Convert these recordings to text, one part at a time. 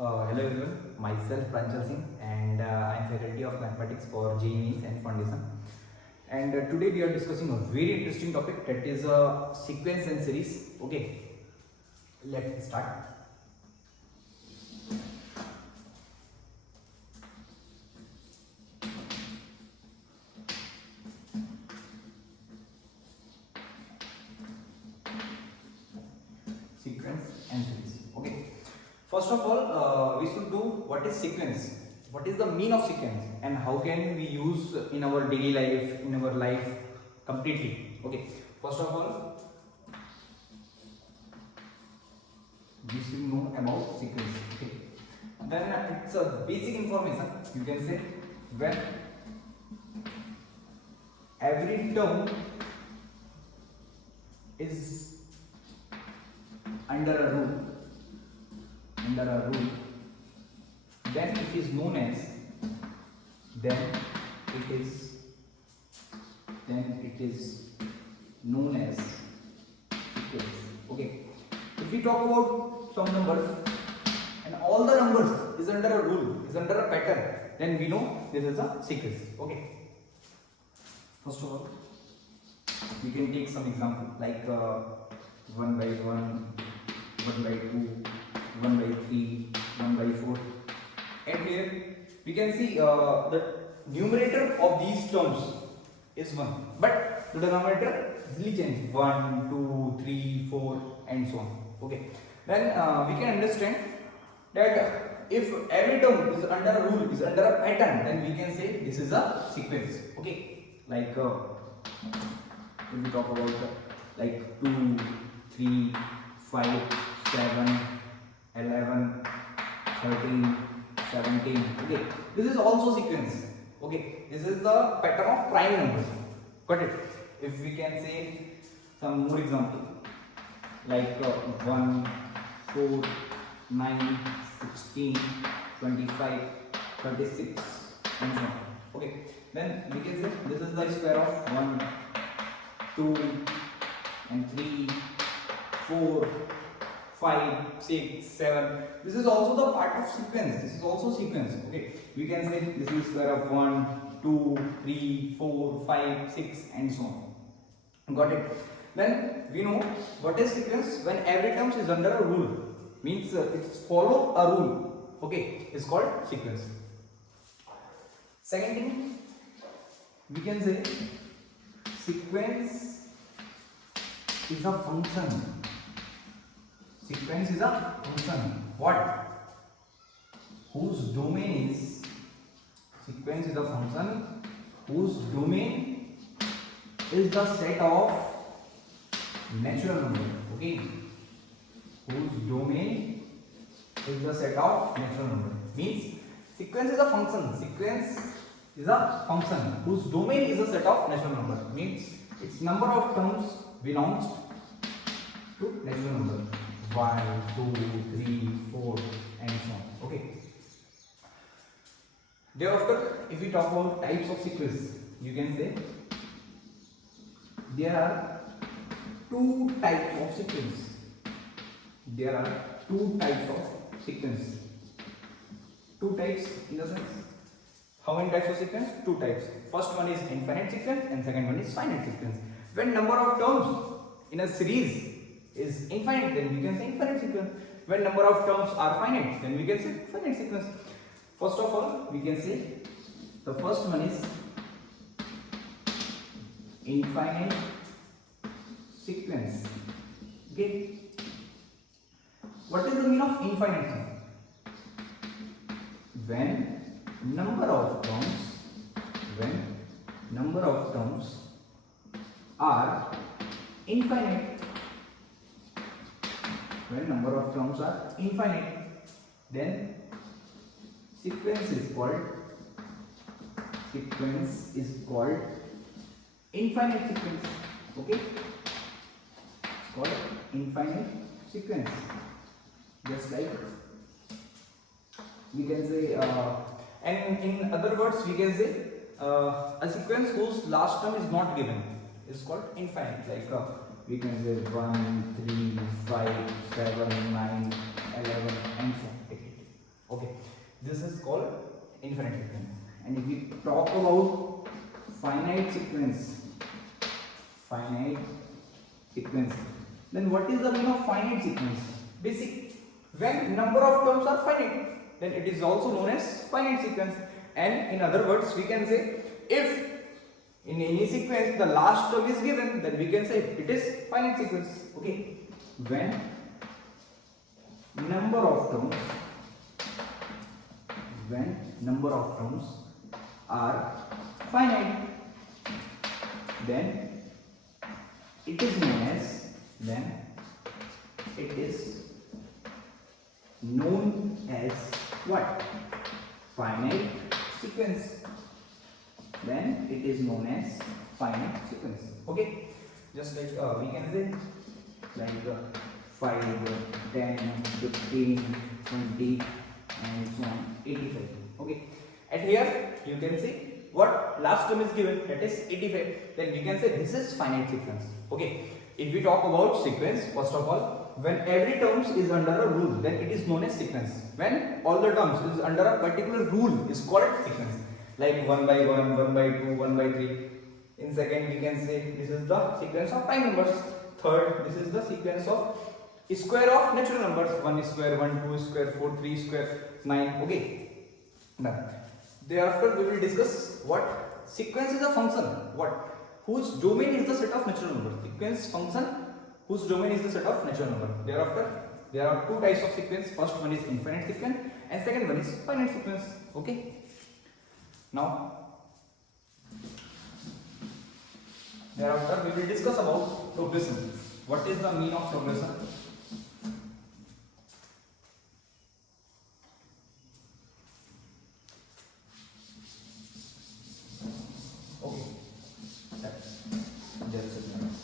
Hello everyone, myself Pranjal Singh and I am faculty of mathematics for JEE Mains and Foundation. And today we are discussing a very interesting topic, that is sequence and series. Okay, let's start. Sequence and series. Okay. First of all, we should know what is sequence, what is the mean of sequence, and how can we use in our daily life, in our life completely. Okay. First of all, we should know about sequence. Okay. Then it's a basic information. You can say when every term is under a rule, then it is known as sequence. Okay, if we talk about some numbers and all the numbers is under a rule, is under a pattern, then we know this is a sequence. Okay, first of all we can take some example like 1 by 1, 1 by 2, 1 by 3, 1 by 4, and here we can see the numerator of these terms is 1, but the denominator easily change 1, 2, 3, 4 and so on. Okay, then we can understand that if every term is under a rule, is under a pattern, then we can say this is a sequence. Okay, like if we talk about like 2, 3, 5, 7, 11, 13, 17. Okay, this is also sequence. Okay, this is the pattern of prime numbers. Got it? If we can say some more example like 1, 4, 9, 16, 25, 36 and so on. Okay, then we can say this is the square of 1, 2 and 3, 4, 5, 6, 7. This is also the part of sequence. This is also sequence. Okay, we can say this is square of 1, 2, 3, 4, 5, 6 and so on. Got it? Then we know what is sequence when every term is under a rule. Means it's follow a rule. Okay, it's called sequence. Second thing, we can say sequence is a function. Sequence is a function. What? Whose domain is, sequence is a function whose domain is the set of natural number. Okay, whose domain is the set of natural number. Means sequence is a function. Sequence is a function whose domain is a set of natural number. Means its number of terms belongs to natural number. 1, 2, 3, 4 and so on. Okay. Thereafter, if we talk about types of sequence, you can say there are two types of sequence. There are two types of sequence. Two types in the sense, how many types of sequence? Two types. First one is infinite sequence and second one is finite sequence. When number of terms in a series is infinite, then we can say infinite sequence. When number of terms are finite, then we can say finite sequence. First of all, we can say the first one is infinite sequence. Okay, what is the meaning of infinite? When number of terms are infinite. When number of terms are infinite, then sequence is called infinite sequence. Okay, it's called infinite sequence. Just like we can say, and in other words, we can say a sequence whose last term is not given is called infinite. Like we can say 1, 3, 5, 7, 9, 11 and so on. infinite sequence. And if we talk about finite sequence, then what is the meaning of finite sequence? Basic. When number of terms are finite, then it is also known as finite sequence. And in other words, we can say if in any sequence the last term is given, then we can say it is finite sequence. Okay. When number of terms are finite, then it is known as what? Finite sequence. Then it is known as finite sequence. Okay, just like we can say like 5, 10, 15, 20 and so on 85. Okay, and here you can see what last term is given, that is 85. Then we can say this is finite sequence. Okay, if we talk about sequence, first of all, when every terms is under a rule, then it is known as sequence. When all the terms is under a particular rule is called sequence. Like 1 by 1, 1 by 2, 1 by 3. In second, we can say this is the sequence of prime numbers. Third, this is the sequence of square of natural numbers. 1 square, 1, 2 square, 4, 3 square, 9. Okay. Now, thereafter we will discuss what sequence is a function. Whose domain is the set of natural numbers. Sequence function whose domain is the set of natural numbers. Thereafter, there are two types of sequence. First one is infinite sequence and second one is finite sequence. Okay. Now, thereafter we will discuss about progression. What is the meaning of progression? Okay, just a minute.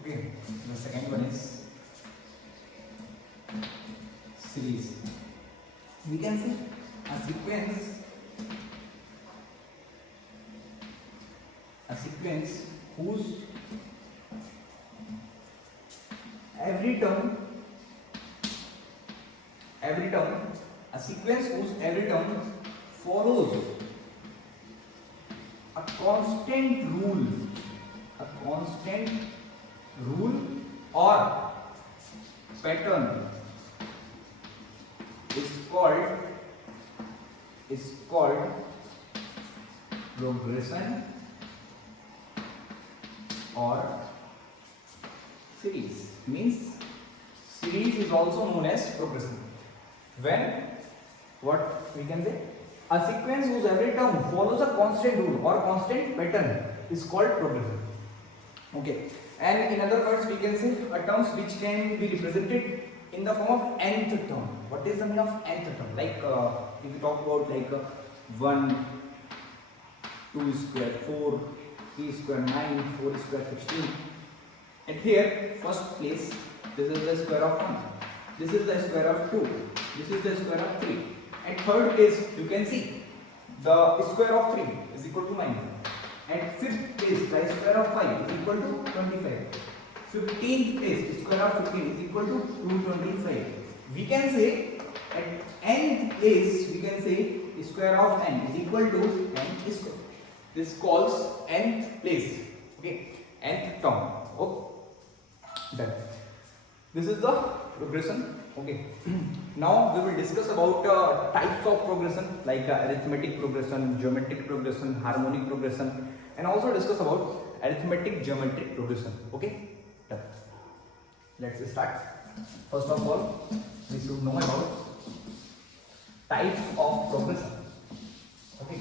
Okay, the second one is series. We can see a sequence whose every term follows a constant rule or pattern is called progression or series. Means series is also known as progression. When what we can say, a sequence whose every term follows a constant rule or constant pattern is called progression. Okay, and in other words we can say a terms which can be represented in the form of nth term. What is the meaning of nth term? Like if we talk about like 1, 2 square, 4, 3 square, 9, 4 square, 16. And here first place, this is the square of 1, this is the square of 2, this is the square of 3. At third place you can see the square of 3 is equal to 9. At fifth place, the square of 5 is equal to 25. 15th place, square of 15 is equal to 225. We can say at nth place, we can say square of n is equal to n square. This calls nth place. Okay, nth term. Oh, done. This is the progression. Okay. Now we will discuss about types of progression like arithmetic progression, geometric progression, harmonic progression, and also discuss about arithmetic geometric progression. Okay. Done. Let's start. First of all, we should know about types of progression. Okay.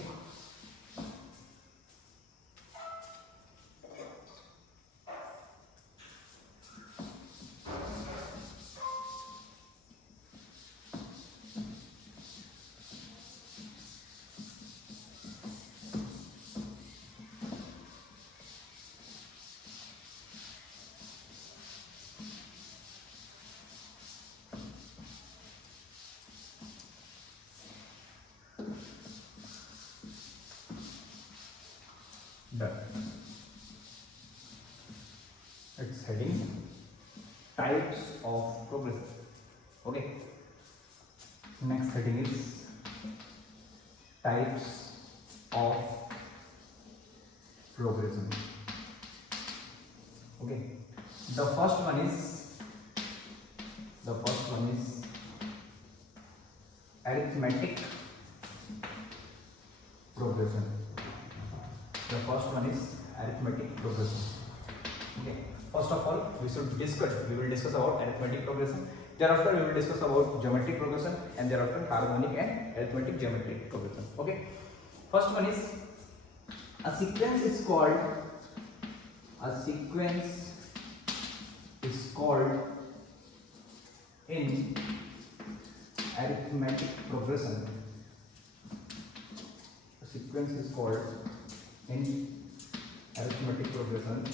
Done. It's heading types of progression. Okay. Next heading is types of progression. Okay. The first one is arithmetic progression. The first one is arithmetic progression. Okay. First of all, we will discuss about arithmetic progression. Thereafter, we will discuss about geometric progression, and thereafter harmonic and arithmetic geometric progression. Okay. First one is a sequence is called in arithmetic progression. A sequence is called in arithmetic progression